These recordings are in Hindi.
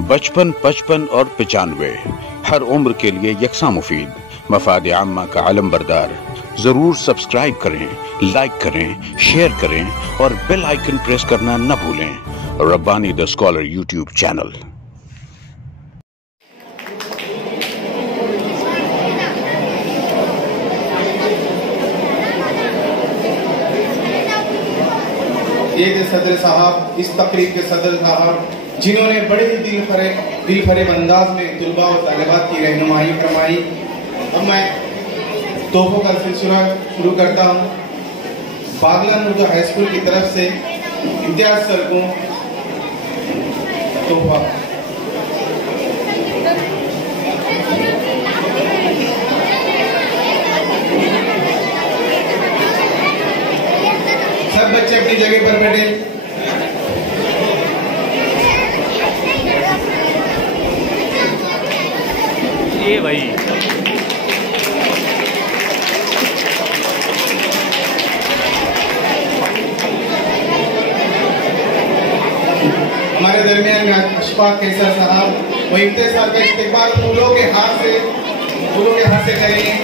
बचपन, 55 और 95 हर उम्र के लिए यकसा मुफीद। मफाद आम्मा का आलम बरदार। जरूर सब्सक्राइब करें, लाइक करें, शेयर करें और बेल आइकन प्रेस करना न भूलें। Rabbani the scholar YouTube channel. ये थे सदर साहब, इस तकरीब के सदर साहब जिन्होंने बड़े ही दिल फरेब अंदाज में तुलबा और तालिबात की रहनुमाई फरमाई। अब मैं तोहफों का सिलसिला शुरू करता हूँ। बागला नूर हाई स्कूल की तरफ से इम्तियाज सर को तोहफा। सब बच्चे अपनी जगह पर बैठे। ये भाई हमारे दरमियान में अशफाक कैसर साहब वो इम्तियाज साहब का इस्तेमाल फूलों के हाथ से करेंगे।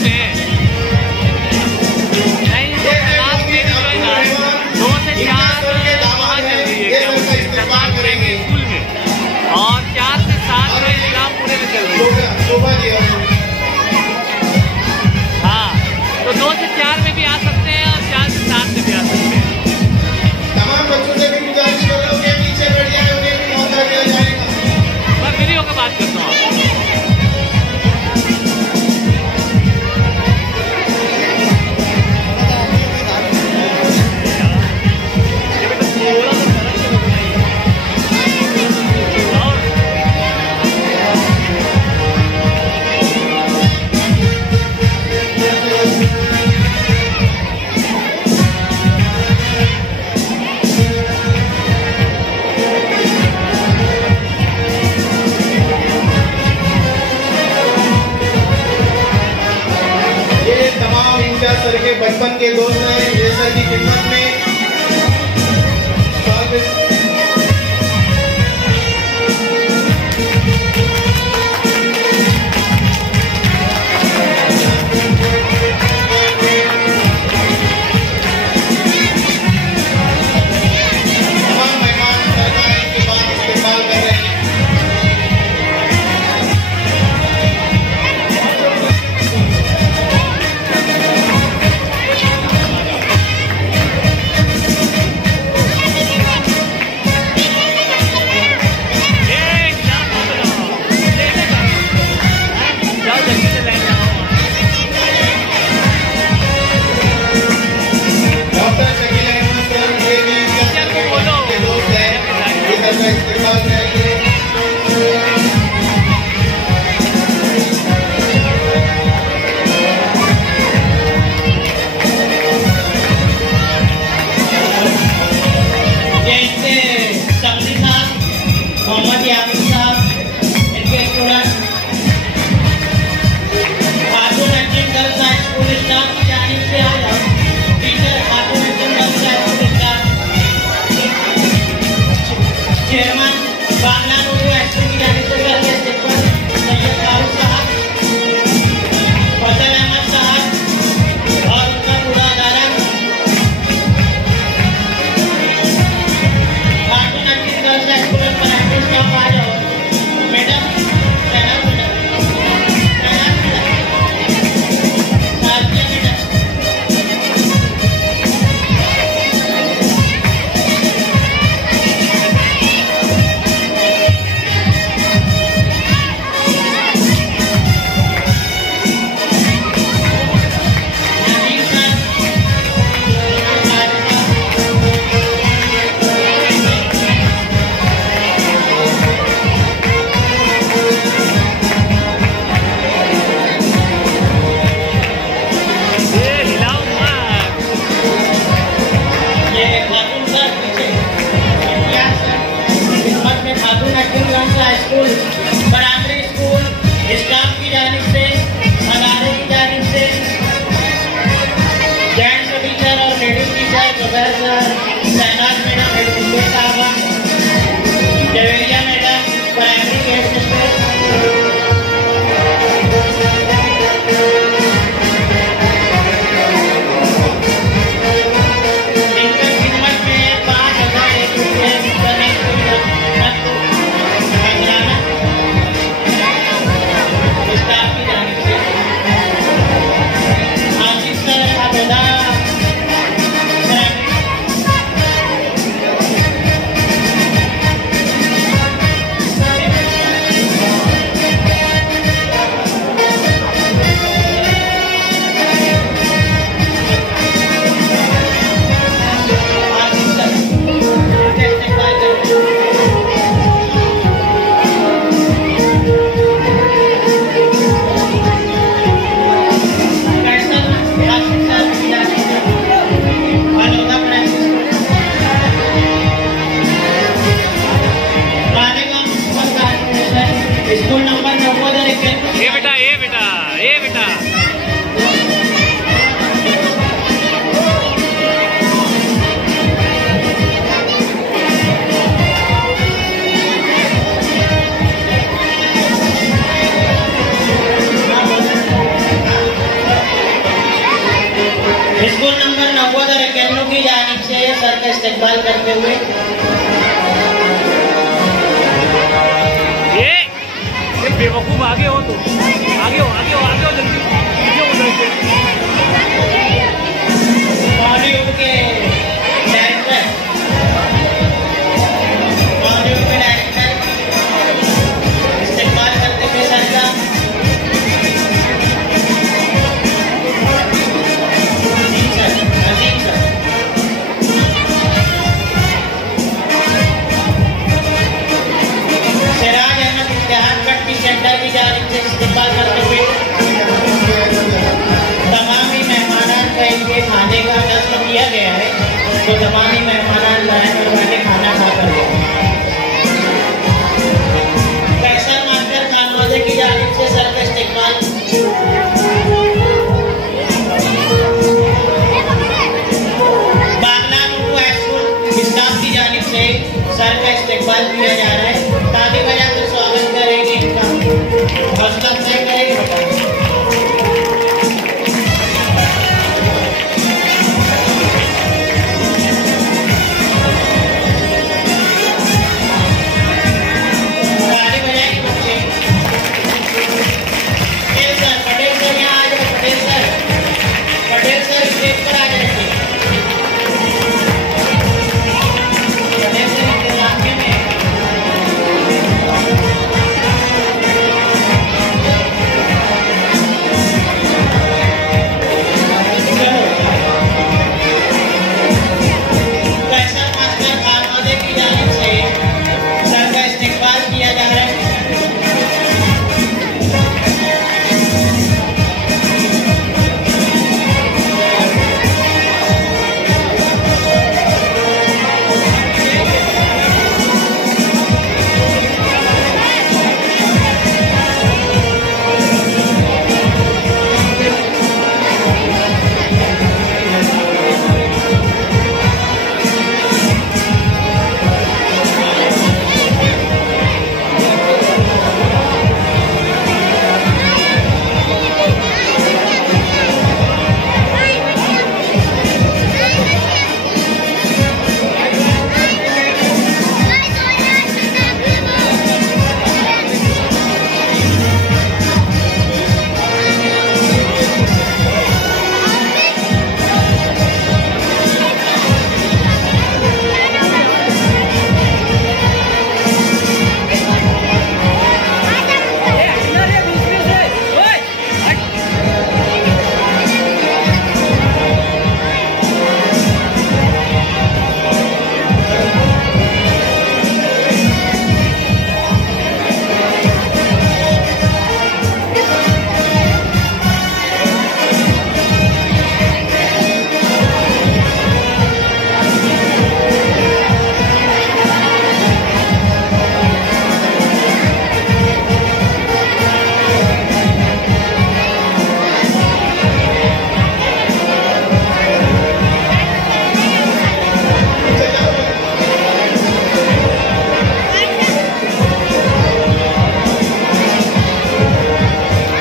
सकते हैं। नहीं तो क्लास में भी जो है ना 2 से 4 वहाँ चल रही है, क्या बोलते हैं, सरकार करेंगे स्कूल में, और 4 से 7 जो है इस्लामपुरे में चल रही है। हाँ, तो 2 से 4 में भी आ सकते हैं और 4 से 7 में भी आ सकते हैं। तमाम बच्चों से भी गुजारिश कर रहा हूँ कि पीछे बैठ जाए, उन्हें भी मौका दिया जाएगा। मैं फ्री होकर बात करता हूँ आपसे। सर के बचपन के दोस्त हैं, ये सर की खिदमत में तमाम मेहमान सरकार के बाद इस्तेमाल कर रहे हैं। बहनों की जानिब से सर का इस्तेकबाल करते हुए ये बेवकूफ आगे हो तो आगे हो जल्दी बॉलीवुड के डायरेक्टर इस्तेकबाल करते हुए सर का सेंटर की जानिब से इस्तेमाल करते हुए तमाम ही मेहमानान के लिए खाने का नस्ल किया गया है, तो तमाम ही मेहमानान लाइन पर बैठे खाना खा कर गए। कैसर मास्टर खानवाजे की जानिब से सर का इस्तेमाल बागला उर्दू हाई स्कूल स्टाफ की जानिब से सर का इस्तेमाल किया जा रहा है। ताली बजा कर स्वागत करेंगे इनका, हौसला अफजाई करेंगे। ताली बजाएंगे बच्चे। पटेल सर यहाँ आ जाओ। पटेल सर स्टेज पर आ जाएंगे। पटेल सर इंतजार में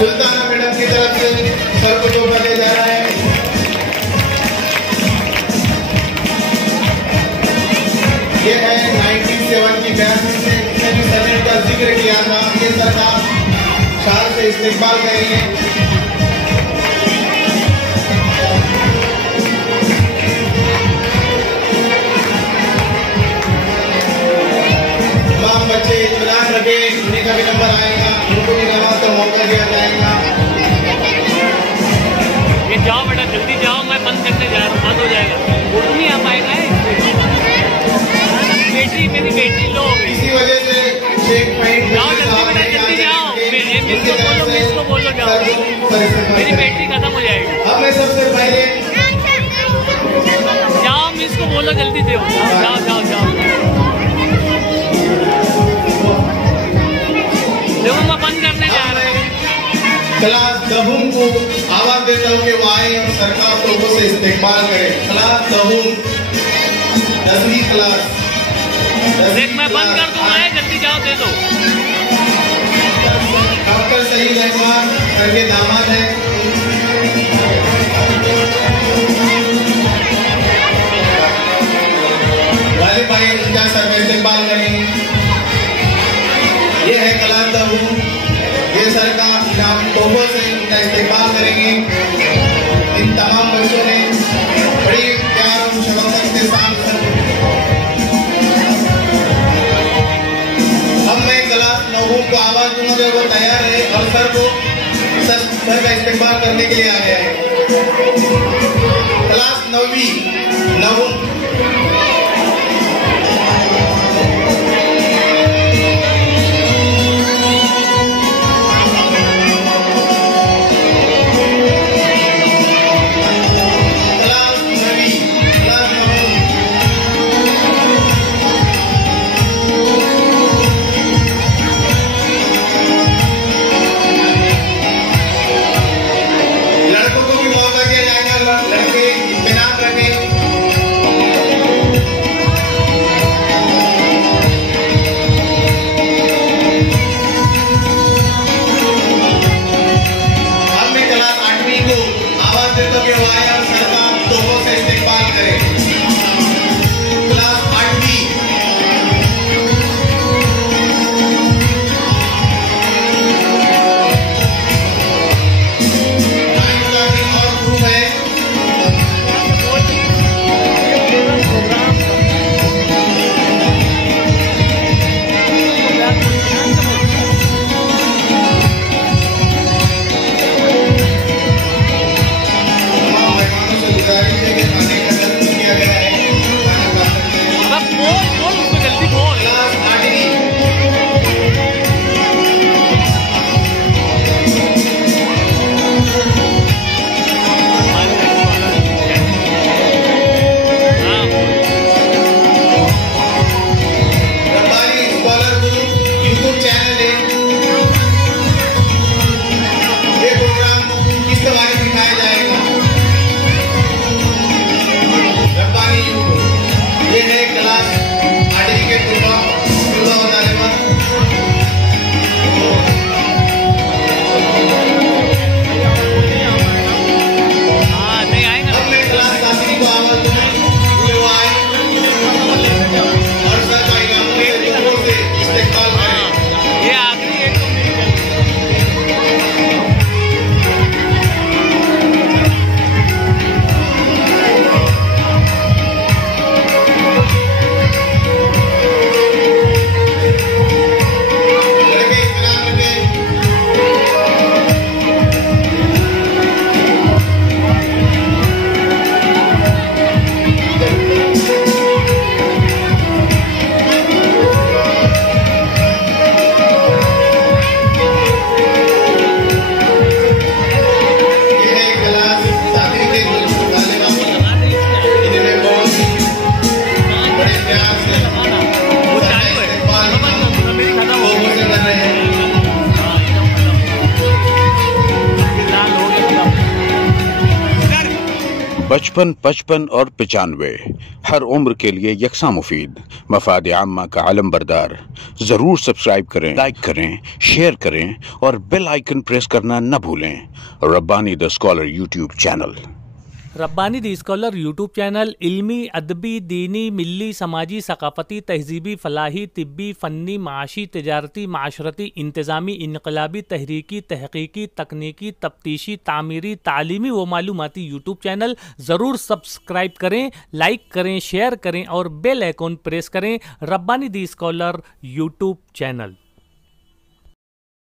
सुल्ताना मैडम की तरफ से सर को तोहफा दिया जा रहा है। ये है 97 की बैच से इसने भी सजन का जिक्र किया था। ये सरकार शाल से इस्तेकबाल करेंगे। तमाम बच्चे इत्मीनान रखे, उन्हीं का भी नंबर आएगा, उनको भी नमाज का मौका दिया जाएगा। ये जाओ बेटा, जल्दी जाओ, मैं बंद करने जा रहा हूँ, बंद हो जाएगा, फोटो नहीं आ पाएगा। मेरी बैटरी लो हो गई, इसी वजह से शेख पॉइंट जाओ जल्दी बेटा, जल्दी जाओ। इसको बोलो जाओ, मेरी बैटरी खत्म हो जाएगी। अब मैं सबसे पहले जाओ, मैं इसको बोलो जल्दी दो, जाओ। देखो मैं बंद करने जा रहा हूँ। क्लास 10 को आवाज देता हूँ कि वो आए और सरकार लोगों से इस्तेकबाल करे। क्लास 10वीं क्लास। देख मैं बंद कर दूंगा, जल्दी जाओ, दे दो। डॉक्टर सईद रहमान सर के दामाद है। तोहफों से उनका इस्तेमाल करेंगे। इन तमाम बच्चों ने बड़ी प्यार और शफकत के साथ अब मैं क्लास 9 को आवाज दूंगा जब वो तैयार है और सर का इस्तेमाल करने के लिए आ गया है। क्लास 9वीं 9 55, 55 और 95 हर उम्र के लिए यकसा मुफीद मफाद आम्मा का आलम बरदार। जरूर सब्सक्राइब करें, लाइक करें, शेयर करें और बेल आइकन प्रेस करना न भूलें। Rabbani the scholar YouTube channel. Rabbani the scholar YouTube channel इल्मी, अदबी, दीनी, मिली, समाजी, सकाफती, तहजीबी, फलाही, तिब्बी, फ़न्नी, माशी, तिजारती, माशरती, इंतज़ामी, इनकलाबी, तहरीकी, तहकीकी, तकनीकी, तफ्तीशी, तामीरी, तालीमी व मालूमाती यूट्यूब चैनल। ज़रूर सब्सक्राइब करें, लाइक करें, शेयर करें और बेल आइकन प्रेस करें। Rabbani the scholar YouTube channel.